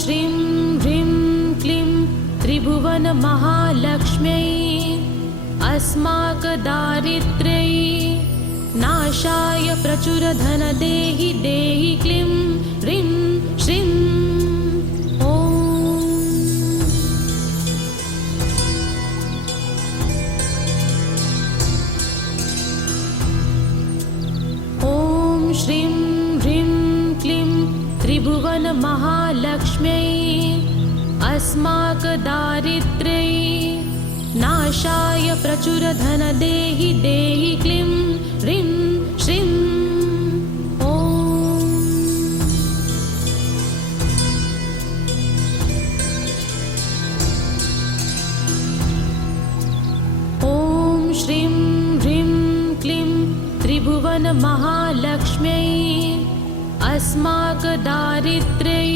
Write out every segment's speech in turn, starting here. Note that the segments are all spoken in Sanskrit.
श्रीं ह्रीं क्लीं त्रिभुवनमहालक्ष्म्यै अस्माकदारिद्र्यै नाशाय प्रचुरधनदेहि देहि क्लीं ह्रीं श्रीं श्रीं ह्रीं क्लीं त्रिभुवनमहालक्ष्म्यै अस्माकदारिद्र्यै नाशाय प्रचुरधनदेहि देहि क्लीं ह्रीं श्रीं ॐ श्रीं ह्रीं क्लीं त्रिभुवनमहालक्ष्म्यै अस्माकदारिद्र्यै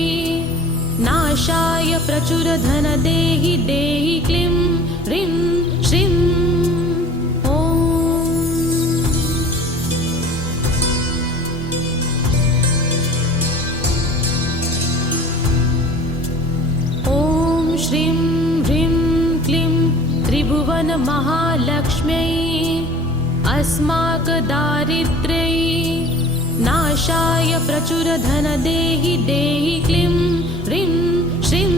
नाशाय प्रचुरधनदेहि देहि क्लीं ह्रीं श्रीं ॐ श्रीं ह्रीं क्लीं त्रिभुवनमहालक्ष्म्यै अस्माकदारिद्र्यै नाशाय प्रचुरधनदेहि देहि क्लीं ह्रीं श्रीं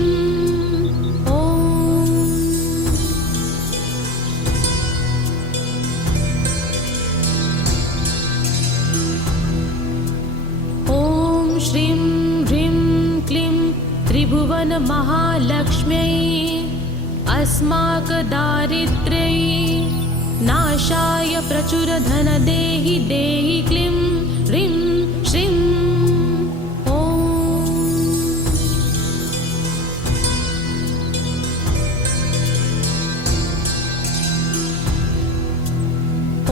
ॐ श्रीं ह्रीं क्लीं त्रिभुवनमहालक्ष्म्यै अस्माकदारिद्र्यै नाशाय प्रचुरधनदेहि देहि क्लीं ह्रीं श्रीं ॐ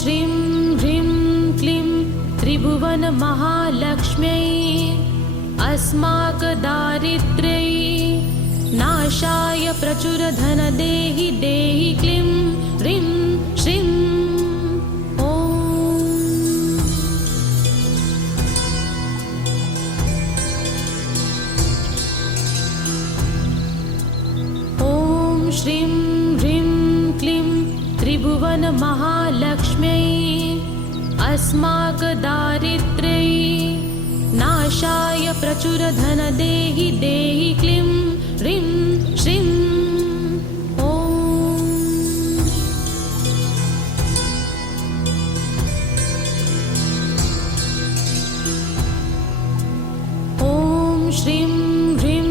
श्रीं ह्रीं क्लीं त्रिभुवनमहालक्ष्म्यै अस्माकदारिद्र्यै नाशाय प्रचुरधनदेहि देहि क्लीं ह्रीं श्रीं ॐ श्रीं ह्रीं क्लीं त्रिभुवनमहालक्ष्म्यै अस्माकदारिद्र्यै नाशाय प्रचुरधनदेहि देहि क्लीं ह्रीं श्रीं श्रीं ह्रीं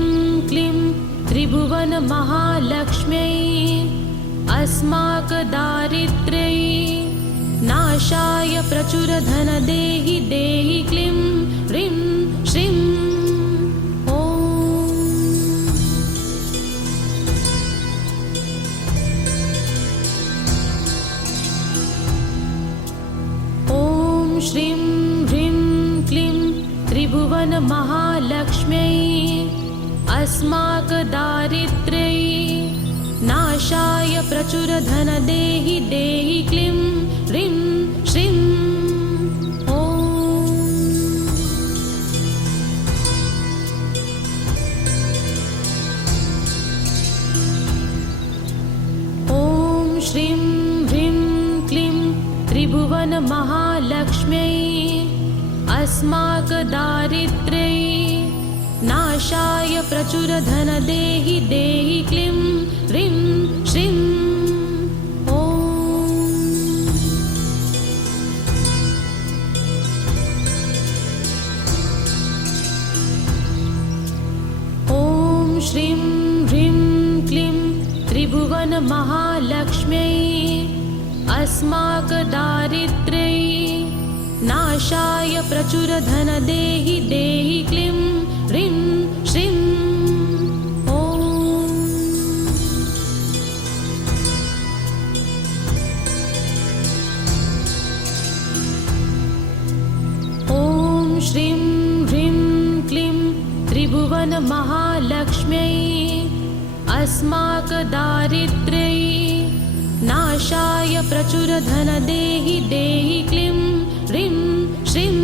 क्लीं त्रिभुवनमहालक्ष्म्यै अस्माकदारिद्र्यै नाशाय प्रचुरधनदेहि देहि क्लीं ह्रीं श्रीं ॐ श्रीं ह्रीं क्लीं त्रिभुवनमहालक्ष्म्यै अस्माकदारिद्र्यै नाशाय प्रचुरधनदेहि देहि क्लीं ह्रीं श्रीं ॐ श्रीं ह्रीं क्लीं त्रिभुवनमहालक्ष्म्यै अस्माकदारिद्र्यै नाशाय प्रचुरधनदेहि देहि क्लीं ह्रीं श्रीं ॐ श्रीं ह्रीं क्लीं त्रिभुवनमहालक्ष्म्यै अस्माकदारिद्र्यै नाशाय प्रचुरधनदेहि देहि क्लीं ह्रीं श्रीं ॐ श्रीं ह्रीं क्लीं त्रिभुवनमहालक्ष्म्यै अस्माकदारिद्र्यै नाशाय प्रचुरधनदेहि देहि क्लीं ह्रीं श्रीं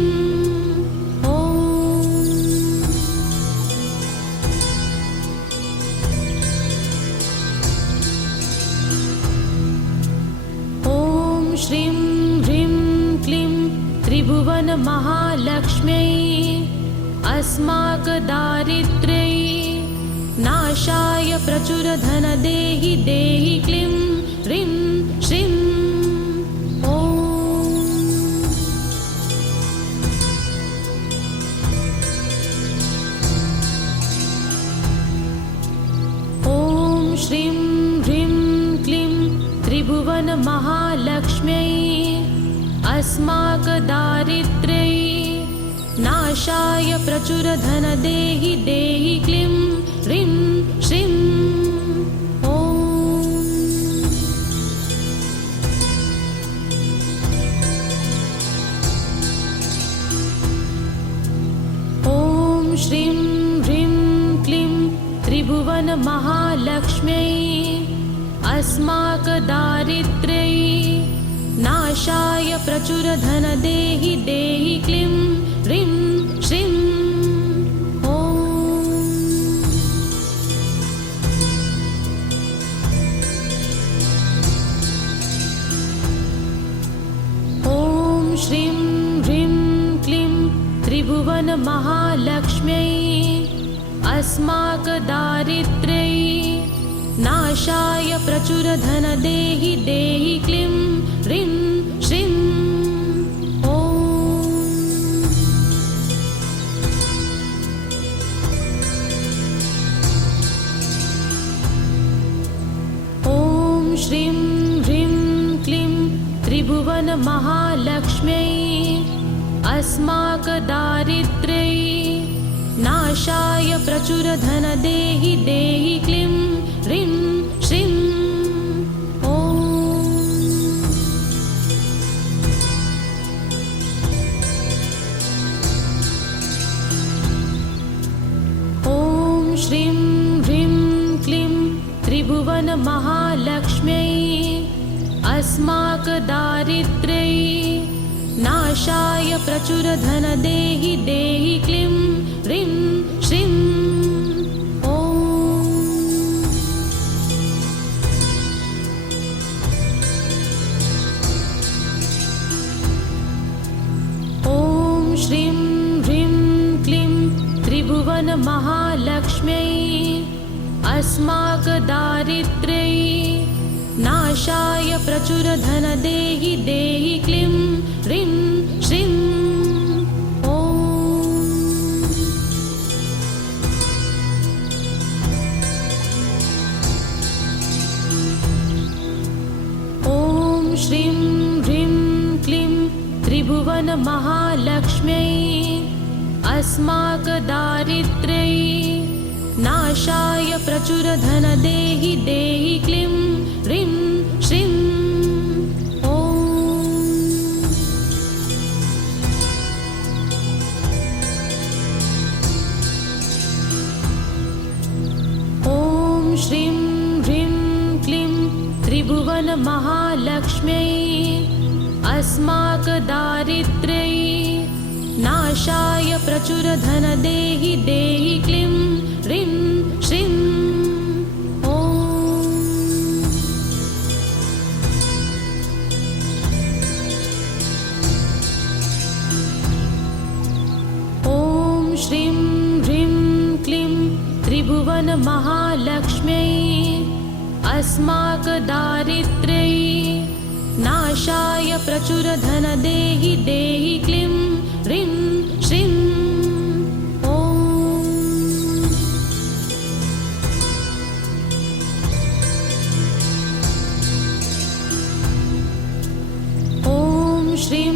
अस्माकदारिद्र्यै नाशाय प्रचुरधन देहि देहि क्लीं ह्रीं श्रीं श्रीं ह्रीं क्लीं त्रिभुवनमहालक्ष्म्यै अस्माकदारिद्र्यै नाशाय प्रचुरधन देहि देहि क्लीं ह्रीं श्रीं ॐ श्रीं ह्रीं क्लीं त्रिभुवनमहालक्ष्म्यै अस्माकदारिद्र्यै नाशाय प्रचुरधन देहि देहि क्लीं ह्रीं श्रीं ॐ श्रीं ह्रीं क्लीं त्रिभुवनमहालक्ष्म्यै अस्माकदारिद्र्यै नाशाय प्रचुरधन देहि देहि क्लीं ह्रीं श्रीं ॐ श्रीं ह्रीं क्लीं त्रिभुवनमहालक्ष्म्यै अस्माकदारिद्र्यै नाशाय प्रचुरधन देहि देहि क्लीं ह्रीं श्रीं ॐ श्रीं ह्रीं क्लीं त्रिभुवनमहालक्ष्म्यै अस्माकदारिद्र्यै नाशाय प्रचुरधन देहि देहि क्लीं ह्रीं श्रीं ॐ श्रीं ह्रीं क्लीं त्रिभुवनमहालक्ष्म्यै अस्माकदारिद्र्यै नाशाय प्रचुरधन देहि देहि क्लीं ह्रीं श्रीं श्रीं ह्रीं क्लीं त्रिभुवनमहालक्ष्म्यै अस्माकदारिद्र्यै नाशाय प्रचुरधन देहि देहि क्लीं ह्रीं श्रीं ॐ श्रीं ह्रीं क्लीं त्रिभुवनमहालक्ष्म्यै अस्माकदारिद्र्यै नाशाय प्रचुरधन देहि देहि क्लीं ह्रीं श्रीं ॐ श्रीं ह्रीं क्लीं त्रिभुवनमहालक्ष्म्यै अस्माकदारिद्र्यै नाशाय प्रचुरधन देहि देहि क्लीं ह्रीं श्रीं ॐ श्रीं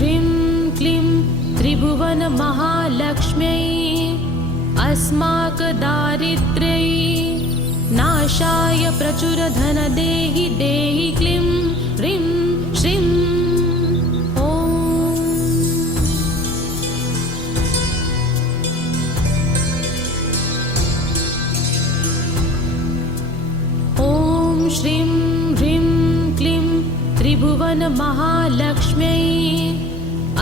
ह्रीं क्लीं त्रिभुवनमहालक्ष्म्यै अस्माकदारिद्र्यै नाशाय प्रचुरधन देहि देहि क्लीं ह्रीं श्रीं ॐ श्रीं ह्रीं क्लीं त्रिभुवनमहालक्ष्म्यै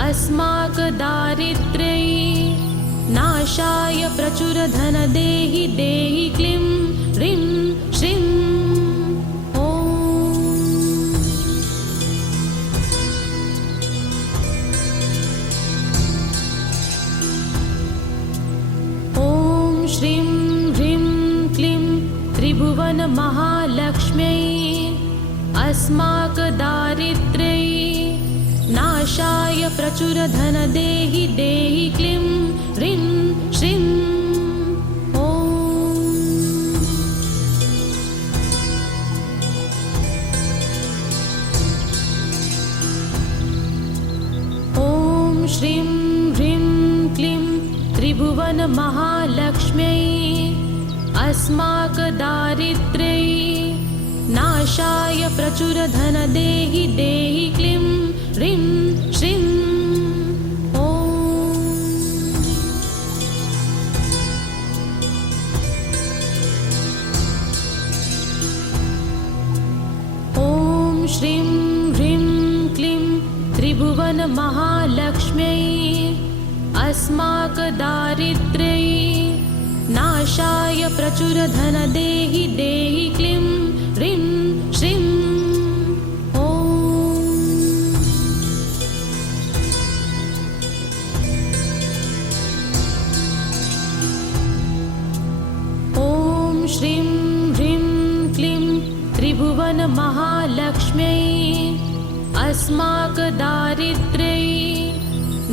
अस्माकदारिद्र्यै नाशाय प्रचुरधन देहि देहि क्लीं ह्रीं श्रीं ॐ श्रीं ह्रीं क्लीं त्रिभुवनमहालक्ष्म्यै अस्माकदारिद्र्यै नाशाय प्रचुरधनदेहि देहि क्लीं ह्रीं श्रीं श्रीं ह्रीं क्लीं त्रिभुवनमहालक्ष्म्यै अस्माकदारिद्र्यै नाशाय प्रचुरधनदेहि देहि क्लीं ह्रीं श्रीं ॐ श्रीं ह्रीं क्लीं त्रिभुवनमहालक्ष्म्यै अस्माकदारिद्र्यै नाशाय प्रचुरधनदेहि देहि क्लीं ह्रीं श्रीं ॐ श्रीं ह्रीं क्लीं त्रिभुवनमहालक्ष्म्यै अस्माकदारिद्र्यै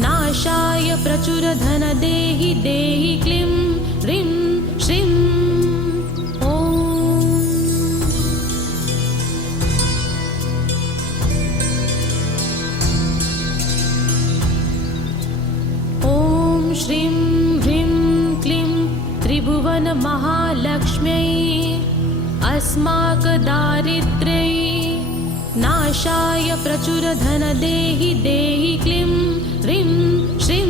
नाशाय प्रचुरधनदेहि देहि क्लीं ह्रीं श्रीं ॐ श्रीं ह्रीं क्लीं त्रिभुवनमहालक्ष्म्यै अस्माकदारिद्र्यै नाशाय प्रचुरधनदेहि देहि क्लीं ह्रीं श्रीं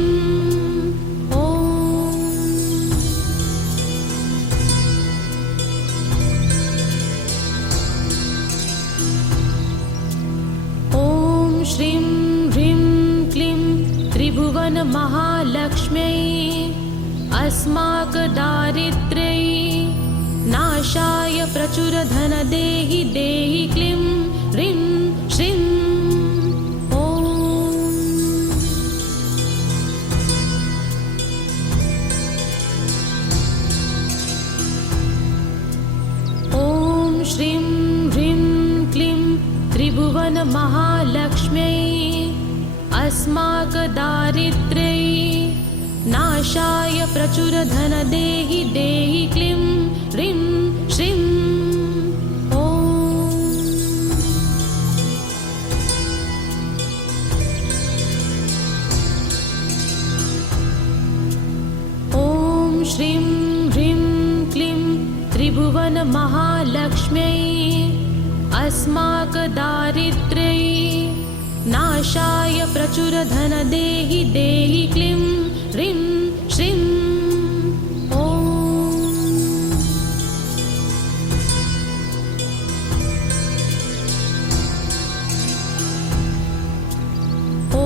ॐ श्रीं ह्रीं क्लीं त्रिभुवनमहालक्ष्म्यै अस्माकदारिद्र्यै नाशाय प्रचुरधनदेहि देहि क्लीं ह्रीं श्रीं ॐ श्रीं ह्रीं क्लीं त्रिभुवनमहालक्ष्म्यै अस्माकदारिद्र्यै नाशाय प्रचुरधनदेहि देहि क्लीं ह्रीं श्रीं श्रीं ह्रीं क्लीं त्रिभुवनमहालक्ष्म्यै अस्माकदारिद्र्यै नाशाय प्रचुरधनदेहि देहि क्लीं ह्रीं श्रीं ॐ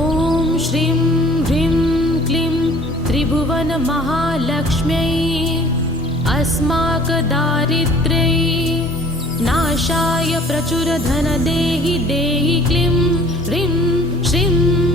श्रीं ह्रीं क्लीं त्रिभुवनमहालक्ष्म्यै अस्माकदारिद्र्यै नाशाय प्रचुरधनदेहि देहि क्लीं ह्रीं श्रीं